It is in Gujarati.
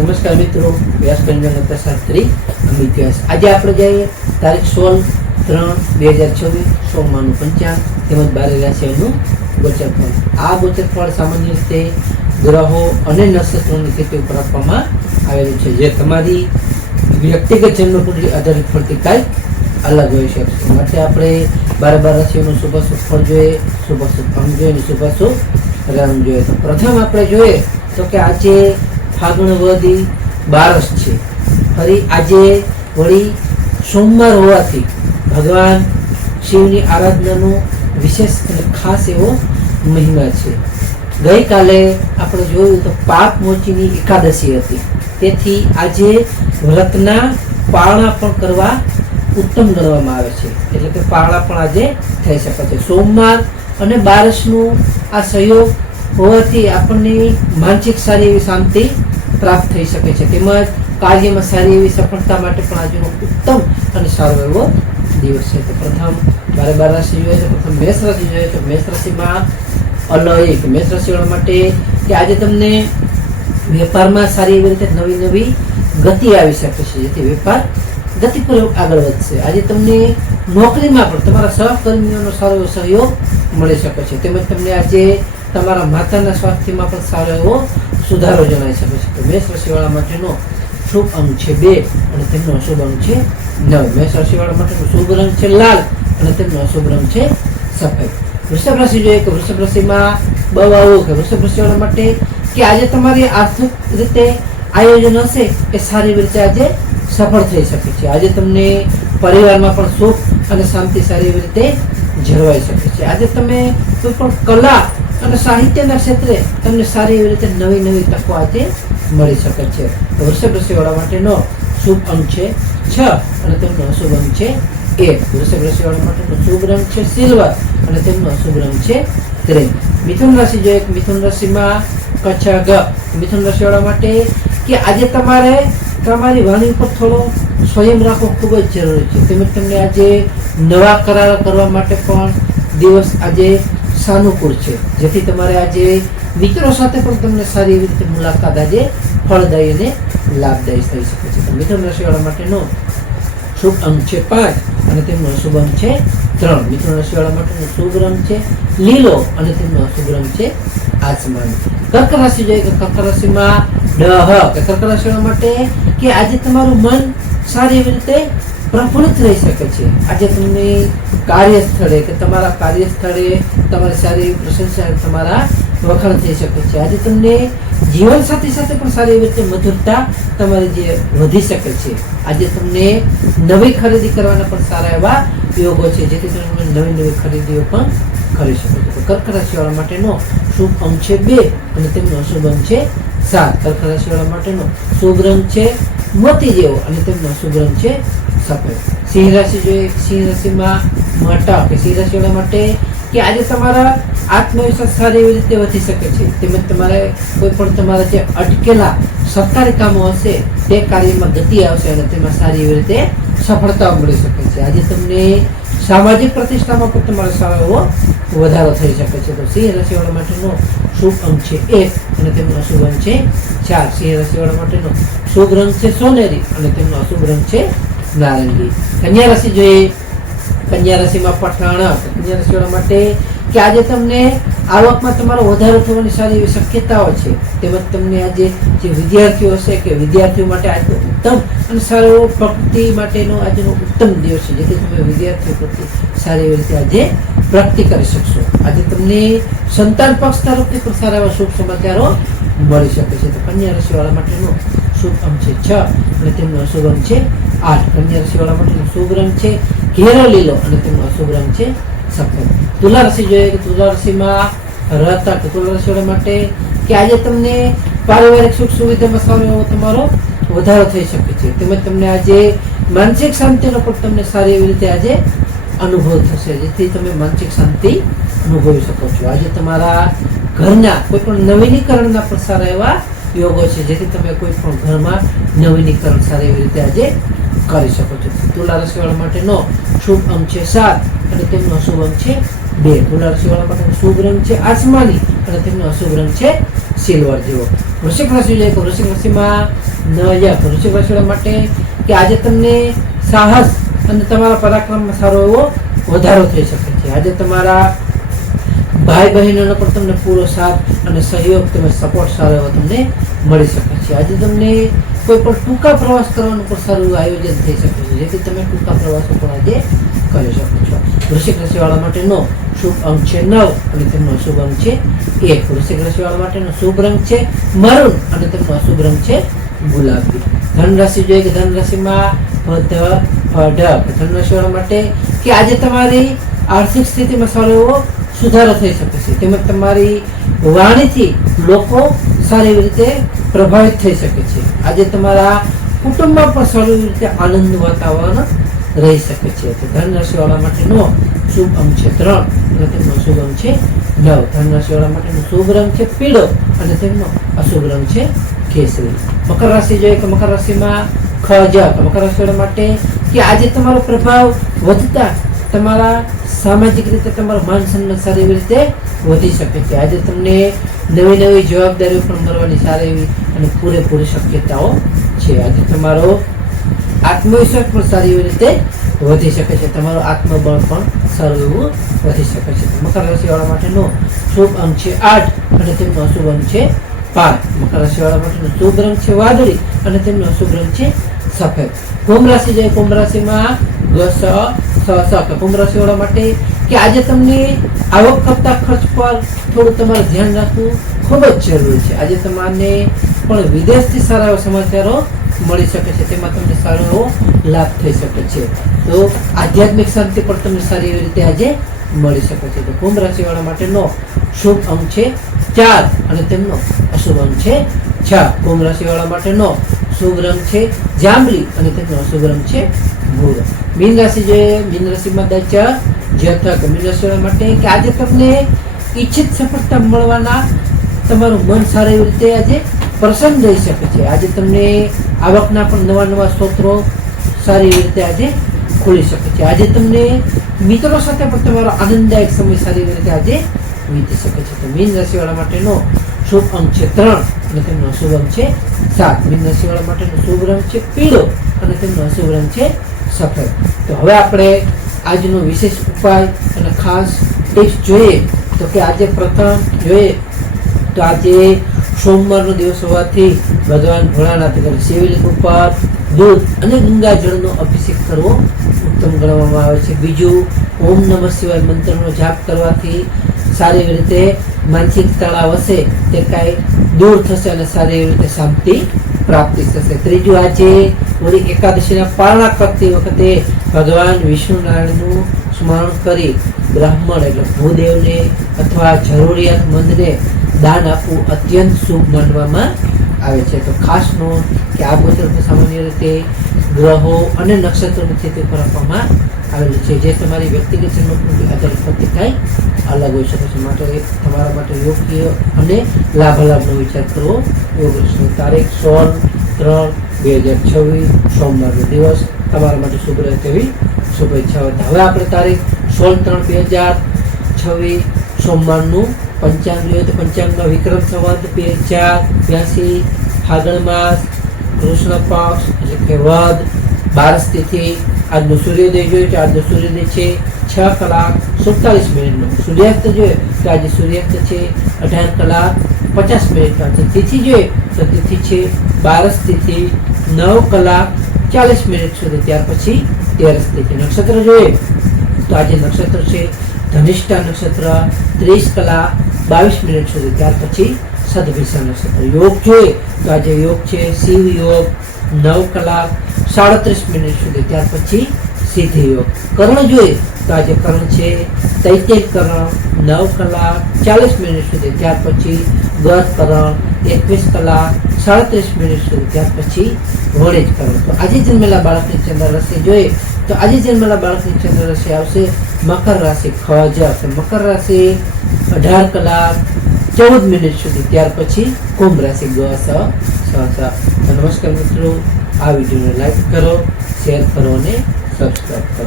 નમસ્કાર મિત્રો, વ્યાસ કંજન પ્રસાદ અમિત વ્યાસ. આજે આપણે જઈએ તારીખ 16/3/2024 સોમવારનું પંચાંગ તેમજ 12 રાશિઓનું ગોચરફળ. આ ગોચરફળ સામાન્ય રીતે ગ્રહો અને નક્ષત્રોની સ્થિતિ ઉપર આપવામાં આવેલું છે, જે તમારી વ્યક્તિગત જન્મકુંડળી આધારિત ફળથી કાંઈક અલગ હોઈ શકે છે. માટે આપણે 12 રાશિઓનું શુભાશુભ ફળ જોઈએ, શુભાશુભ અંગ જોઈએ અને શુભાશુભ રંગ જોઈએ. તો પ્રથમ આપણે જોઈએ તો કે આજે ફાગણ વદી 12 છે. ફરી આજે વળી સોમવાર હોવાથી ભગવાન શિવની આરાધનાનો વિશેષ અને ખાસ એવો મહિમા છે. ગઈકાલે આપણે જોયું તો પાપ મોચીની એકાદશી હતી, તેથી આજે વ્રતના પારણા પણ કરવા ઉત્તમ ગણવામાં આવે છે. એટલે કે પારણા પણ આજે થઈ શકે છે. સોમવાર અને 12નું આ સહયોગ હોવાથી આપણને માનસિક સારી એવી શાંતિ પ્રાપ્ત થઈ શકે છે, તેમજ કાર્યમાં સારી એવી સફળતા માટે પણ આજનો ઉત્તમ અને સારો એવો દિવસ છે. તો પ્રથમ 12 રાશિ જોઈએ તો પ્રથમ મેષ રાશિ જોઈએ તો મેષ રાશિમાં અલૌકિક મેષ રાશિવાળા માટે કે આજે તમને વેપારમાં સારી એવી રીતે નવી ગતિ આવી શકે છે, જેથી વેપાર ગતિપૂર્વક આગળ વધશે. આજે તમને નોકરીમાં પણ તમારા સહકર્મીઓનો સારો એવો સહયોગ મળી શકે છે, તેમજ તમને આજે તમારા માતાના સ્વાસ્થ્યમાં પણ સારો એવો સુધારો જણાઈ શકે છે. તો મેષ રાશિવાળા માટેનો શુભ અંક છે 2 અને તેમનો અશુભ અંક છે 9. મેષ રાશિવાળા માટેનો શુભ રંગ છે લાલ અને તેમનો અશુભ રંગ છે સફેદ. વૃષભ રાશિ જોઈએ કે વૃષભ રાશિમાં બવાઓ કે વૃષભ રાશિવાળા માટે કે આજે તમારી આર્થિક રીતે આયોજન હશે એ સારી રીતે આજે સફળ થઈ શકે છે. આજે તમને પરિવારમાં પણ સુખ અને શાંતિ સારી એવી રીતે જળવાઈ શકે છે. આજે તમે કોઈ પણ કલા અને સાહિત્યના ક્ષેત્રે તમને સારી એવી રીતે નવી તકો આજે મળી શકે છે. તો વૃષભ રાશિવાળા માટેનો શુભ અંક છે 6 અને તેમનો અશુભ અંક છે 1. વૃષભ રાશિવાળા માટેનો શુભ રંગ છે સિલ્વર અને તેમનો અશુભ રંગ છે ગ્રે. મિથુન રાશિ જોઈએ મિથુન રાશિમાં કચ્છ ગ. મિથુન રાશિવાળા માટે કે આજે તમારે તમારી વાણી પર થોડો સંયમ રાખવો ખૂબ જ જરૂરી છે, તેમજ તમને આજે નવા કરાર કરવા માટે પણ દિવસ આજે સાનુકૂળ છે, જેથી તમારે આજે મિત્રો સાથે પણ તમને સારી એવી રીતે મુલાકાત આજે ફળદાયી અને લાભદાયી થઈ શકે છે. તો મિથુન રાશિવાળા માટેનો શુભ અંક છે 5 અને તેમનો અશુભ અંક છે 3. મિથુન રાશિવાળા માટેનો શુભ રંગ છે લીલો અને તેમનો અશુભ રંગ છે આસમાની. કર્ક રાશિ જોઈએ કે કર્ક રાશિમાં કર્ક રાશિવાળા માટે કે આજે તમારું મન સારી એવી રીતે પ્રફુલ્લિત રહી શકે છે. આજે તમને કાર્યસ્થળે કે તમારા કાર્યસ્થળે તમારી સારી પ્રશંસા તમારા વખાણ થઈ શકે છે. આજે તમને જીવનસાથી સાથે પણ સારી એવી રીતે મધુરતા તમારી જે વધી શકે છે. આજે તમને નવી ખરીદી કરવાના પણ સારા એવા યોગો છે, જેથી તમે નવી ખરીદીઓ પણ કરી શકો છો. તો કર્ક રાશિવાળા માટેનો શુભ અંક છે 2 અને તેમનો અશુભ અંક છે 7. કર્ક રાશિવાળા માટેનો શુભ રંગ છે મોતી જેવો અને તેમનો અશુભ રંગ છે સફેદ. સિંહ રાશિ જોઈએ સિંહ રાશિમાં મટક કે સિંહ રાશિવાળા માટે કે આજે તમારા આત્મવિશ્વાસ સારી એવી રીતે વધી શકે છે, તેમજ તમારે કોઈ પણ તમારા જે અટકેલા સરકારી કામો હશે તે કાર્યમાં ગતિ આવશે અને તેમાં સારી એવી રીતે સફળતા મળી શકે છે. આજે તમને સામાજિક પ્રતિષ્ઠામાં પણ તમારો સારો એવો વધારો થઈ શકે છે. તો સિંહ રાશિવાળા માટેનો શુભ અંક છે 1 અને તેમનો અશુભ અંક છે 4. સિંહ રાશિવાળા માટેનો શુભ રંગ છે સોનેરી અને તેમનો અશુભ રંગ છે નારંગી. કન્યા રાશિ જોઈએ કન્યા રાશિમાં પઠાણ. કન્યા રાશિવાળા માટે કે આજે તમને આવકમાં તમારો વધારો થવાની સારી એવી શક્યતાઓ છે, તેમજ તમને આજે જે વિદ્યાર્થીઓ હશે કે વિદ્યાર્થીઓ માટે આજનો ઉત્તમ અને સારો એવો પ્રગતિ માટેનો આજનો ઉત્તમ દિવસ છે, જેથી તમે વિદ્યાર્થીઓ પ્રત્યે સારી એવી રીતે આજે પ્રગતિ કરી શકશો. આજે તમને સંતાન પક્ષ તરફથી પણ સારા એવા શુભ સમાચારો મળી શકે છે. તો કન્યા રાશિવાળા માટેનો શુભ અંક છે 6 અને તેમનો અશુભ અંક છે 8. કન્યા રાશિવાળા માટેનો શુભ રંગ છે ઘેરો લીલો અને તેમનો અશુભ રંગ છે સફેદ. તુલા રાશિ જોઈએ કે તુલા રાશિમાં રહેતા કે તુલા રાશિવાળા માટે કે આજે તમને પારિવારિક સુખ સુવિધામાં સારો એવો તમારો વધારો થઈ શકે છે, તેમજ તમને આજે માનસિક શાંતિનો પણ તમને સારી એવી રીતે આજે અનુભવ થશે, જેથી તમે માનસિક શાંતિ અનુભવી શકો છો. આજે તમારા ઘરના કોઈ પણ નવીનીકરણના પણ સારા એવા યોગો છે, જેથી તમે કોઈ પણ ઘરમાં નવીનીકરણ સારી એવી રીતે આજે કરી શકો છો. તુલા રાશિવાળા માટેનો શુભ અંક છે 7 અને તેમનો અશુભ અંક છે 2. તુલા રાશિવાળા માટેનો શુભ રંગ છે આસમાની અને તેમનો અશુભ રંગ છે સિલ્વર જેવો. વૃશ્ચિક રાશિ જોઈએ તો વૃશ્ચિક રાશિમાં વૃશ્ચિક રાશિવાળા માટે કે આજે તમને સાહસ અને તમારા પરાક્રમમાં સારો એવો વધારો થઈ શકે છે. આજે તમારા ભાઈ બહેનોનો પણ તમને પૂરો સાથ અને સહયોગ તેમજ સપોર્ટ સારો એવો તમને મળી શકે છે. આજે તમને કોઈ પણ ટૂંકા પ્રવાસ કરવાનું પણ સારું આયોજન થઈ શકે છે, જેથી તમે ટૂંકા પ્રવાસો પણ આજે કરી શકો છો. વૃશ્ચિક રાશિવાળા માટેનો શુભ અંક છે 9 અને તેમનો અશુભ અંક છે 1. વૃશ્ચિક રાશિવાળા માટેનો શુભ રંગ છે મરૂન અને તેમનો અશુભ રંગ છે ગુલાબી. ધન રાશિ જોઈએ કે ધન રાશિમાં ધન રાશિવાળા માટે કે આજે તમારી આર્થિક સ્થિતિમાં સારો એવો સુધારો થઈ શકે છે, તેમજ તમારી વાણીથી લોકો સારી રીતે પ્રભાવિત થઈ શકે છે. આજે તમારા કુટુંબમાં પણ સારી રીતે આનંદ વાતાવરણ રહી શકે છે. તો ધન રાશિવાળા માટેનો શુભ અંક છે 3 અને તેમનો અશુભ અંક છે 9. ધન રાશિવાળા માટેનો શુભ રંગ છે પીળો અને તેમનો અશુભ રંગ છે કેસરી. મકર રાશિ જોઈએ કે મકર રાશિમાં મકર રાશિવાળા માટે કે આજે તમારો પ્રભાવ વધતા તમારા સામાજિક રીતે તમારું માન સન્માન સારી એવી રીતે વધી શકે છે. આજે તમને નવી નવી જવાબદારીઓ પણ મળવાની સારી એવી અને પૂરેપૂરી શક્યતાઓ છે. આજે તમારો આત્મવિશ્વાસ પણ સારી એવી રીતે વધી શકે છે, તમારું આત્મબળ પણ સારું એવું વધી શકે છે. મકર રાશિવાળા માટેનો શુભ અંક છે 8 અને તેમનો અશુભ અંક છે 5. મકર રાશિવાળા માટેનો શુભ રંગ છે વાદળી અને તેમનો અશુભ રંગ છે સફેદ. કુંભ રાશિ જાય કુંભ રાશિમાં કુંભ રાશિવાળા માટે કે આજે તમને આવક કરતા ખર્ચ પર થોડું તમારે ધ્યાન રાખવું ખૂબ જ જરૂરી છે. આજે તમારે પણ વિદેશથી સારા એવા સમાચારો મળી શકે છે, તેમાં તમને સારો એવો લાભ થઈ શકે છે. તો આધ્યાત્મિક શાંતિ પણ તમને સારી એવી રીતે આજે મળી શકે છે. તો કુંભ રાશિવાળા માટેનો શુભ અંક છે 4 અને તેમનો અશુભ અંક છે 6. કુંભ રાશિવાળા માટેનો શુભ રંગ છે જાંબલી અને તેમનો અશુભ રંગ છે ભૂરો. મીન રાશિ જોઈએ મીન રાશિમાં જાતક મીન રાશિવાળા માટે કે આજે તમને ઈચ્છિત સફળતા મળવાના તમારું મન સારી એવી રીતે આજે પ્રસન્ન રહી શકે છે. આજે તમને આવકના પણ નવા સ્ત્રોતો સારી એવી રીતે આજે ખુલી શકે છે. આજે તમને મિત્રો સાથે પણ તમારો આનંદદાયક સમય સારી એવી રીતે આજે વીતી શકે છે. તો મીન રાશિવાળા માટેનો શુભ અંક છે 3 અને તેમનો અશુભ અંક છે 7. મીન રાશિવાળા માટેનો શુભ રંગ છે પીળો અને તેમનો અશુભ રંગ છે સફેદ. તો હવે આપણે આજનો વિશેષ ઉપાય અને ખાસ ટિપ્સ જોઈએ તો કે આજે પ્રથમ જોઈએ તો આજે સોમવારનો દિવસ હોવાથી ભગવાન ભોળાનાથ શિવલિંગ ઉપર દૂધ અને ગંગાજળનો અભિષેક કરવો ઉત્તમ ગણવામાં આવે છે. બીજું ઓમ નમઃ શિવાય મંત્રનો જાપ કરવાથી સારી એવી રીતે માનસિક તણાવ હશે તે કાંઈ દૂર થશે અને સારી એવી રીતે શાંતિ પ્રાપ્તિ થશે. ત્રીજું આજે વળી એકાદશીના પારણા કરતી વખતે ભગવાન વિષ્ણુનારાયણનું સ્મરણ કરી બ્રાહ્મણ એટલે ભૂદેવને અથવા જરૂરિયાતમંદને દાન આપવું અત્યંત શુભ માનવામાં આવે છે. તો ખાસ નોંધ કે આ ગોચર સામાન્ય રીતે ગ્રહો અને નક્ષત્રોની સ્થિતિ પર આપવામાં આવેલું છે, જે તમારી વ્યક્તિગત જન્મકુંડળી આધારિત પરથી કાંઈ અલગ હોઈ શકે છે. માટે તમારા માટે યોગ્ય અને લાભાલાભનો વિચાર કરવો યોગ્ય છે. તારીખ 16/3/2026 સોમવારનો દિવસ તમારા માટે શુભ રહે તેવી શુભેચ્છાઓ. હવે આપણે તારીખ 16/3/2026 સોમવારનું પંચાંગ જોઈએ તો પંચાંગમાં વિક્રમ સંવત 2082 ફાગણ માસ કૃષ્ણ પક્ષ એટલે કે વદ 12 તિથિ. આજનો સૂર્યોદય જોઈએ તો આજનો સૂર્યોદય છે 6:47 સૂર્યાસ્ત જોઈએ તો આજે સૂર્યાસ્ત છે 18:50. તિથિ જોઈએ તો તિથિ છે 12 તિથિ 9:40 સુધી. ત્યાર પછી 13 તિથિ. નક્ષત્ર જોઈએ તો આજે નક્ષત્ર છે ધનિષ્ઠા નક્ષત્ર 30:22 સુધી. ત્યાર પછી સદભિષા નક્ષત્ર. યોગ જોઈએ તો આજે યોગ છે શિવ યોગ 9:37 સુધી. ત્યાર પછી સિદ્ધિ યોગ. કર્ણ જોઈએ તો આજે કર્ણ છે તૈત્ય કર્ણ 9:40 સુધી. ત્યાર પછી ગત કર્ણ 21:37 સુધી. ત્યાર પછી વણિજ કર્ણ. તો આજે જન્મેલા બાળકની ચંદ્ર રાશિ જોઈએ તો આજે જન્મેલા બાળકની ચંદ્ર રાશિ આવશે મકર રાશિ મકર રાશિ 18:14 સુધી. ત્યાર પછી કુંભ રાશિ નમસ્કાર મિત્રો, આ વિડીયોને લાઈક કરો, શેર કરો અને સબસ્ક્રાઈબ કરો.